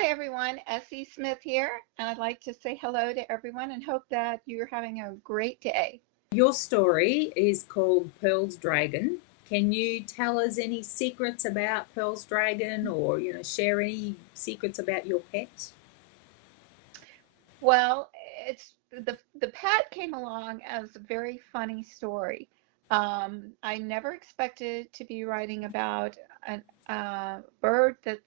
Hi everyone, Essie Smith here, and I'd like to say hello to everyone and hope that you're having a great day. Your story is called Pearl's Dragon. Can you tell us any secrets about Pearl's Dragon or, share any secrets about your pet? Well, it's the pet came along as a very funny story. I never expected to be writing about a bird that's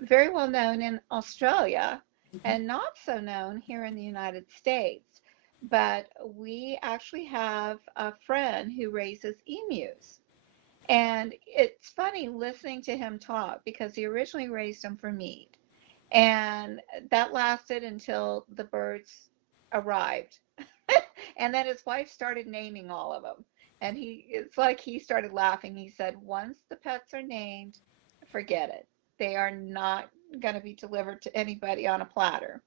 very well known in Australia Mhm. and not so known here in the United States. But we actually have a friend who raises emus. And it's funny listening to him talk because he originally raised them for meat. And that lasted until the birds arrived. And then his wife started naming all of them. And it's like he started laughing. He said, once the pets are named, forget it. They are not going to be delivered to anybody on a platter.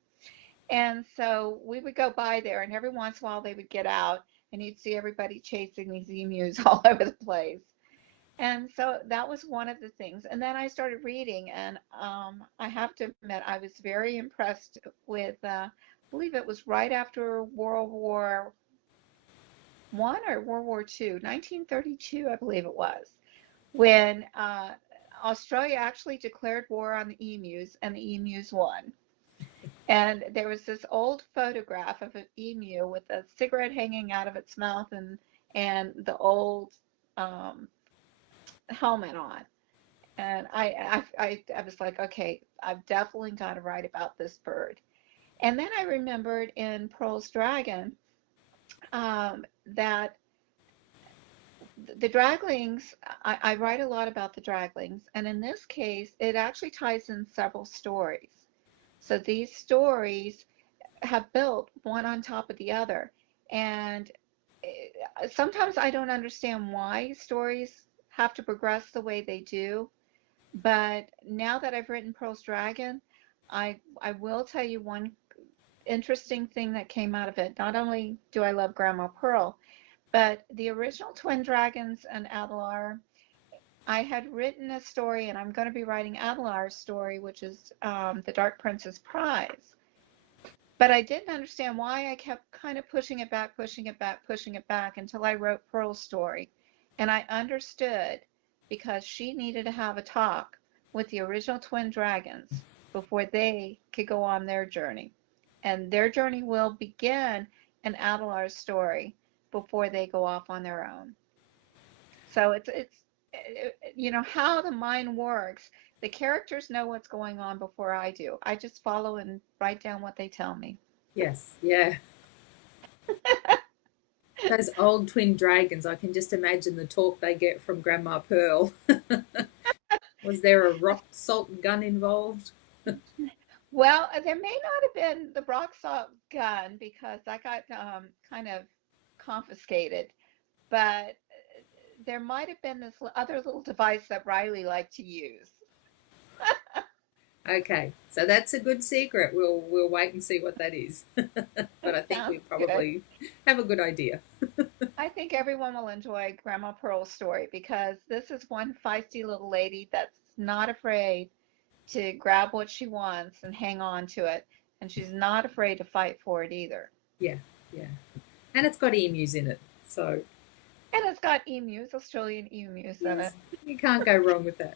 And so we would go by there, and every once in a while they would get out, and you'd see everybody chasing these emus all over the place. And so that was one of the things. And then I started reading, and I have to admit, I was very impressed with, I believe it was right after World War One or World War Two, 1932, I believe it was, when Australia actually declared war on the emus, and the emus won. And there was this old photograph of an emu with a cigarette hanging out of its mouth and the old um, helmet on. And I was like, okay, I've definitely got to write about this bird. And then I remembered in Pearl's Dragon that the draglings, I write a lot about the draglings, and in this case, it actually ties in several stories. So these stories have built one on top of the other. And sometimes I don't understand why stories have to progress the way they do. But now that I've written Pearl's Dragon, I will tell you one interesting thing that came out of it. Not only do I love Grandma Pearl, but the original Twin Dragons and Adelar, I had written a story, and I'm going to be writing Adelar's story, which is The Dark Prince's Prize. But I didn't understand why I kept kind of pushing it back, pushing it back, pushing it back until I wrote Pearl's story. And I understood because she needed to have a talk with the original twin dragons before they could go on their journey. And their journey will begin in Adelar's story before they go off on their own. So how the mind works. The characters know what's going on before I do. I just follow and write down what they tell me. Yes, yeah. Those old twin dragons, I can just imagine the talk they get from Grandma Pearl. Was there a rock salt gun involved? Well, there may not have been the rock salt gun because that got kind of confiscated, but there might have been this other little device that Riley liked to use. Okay, so that's a good secret. We'll wait and see what that is. But I think we Sounds good. probably have a good idea. I think everyone will enjoy Grandma Pearl's story because this is one feisty little lady that's not afraid to grab what she wants and hang on to it, and she's not afraid to fight for it either. Yeah, yeah. And it's got emus in it. So, And it's got emus, Australian emus in yes, it. you can't go wrong with that.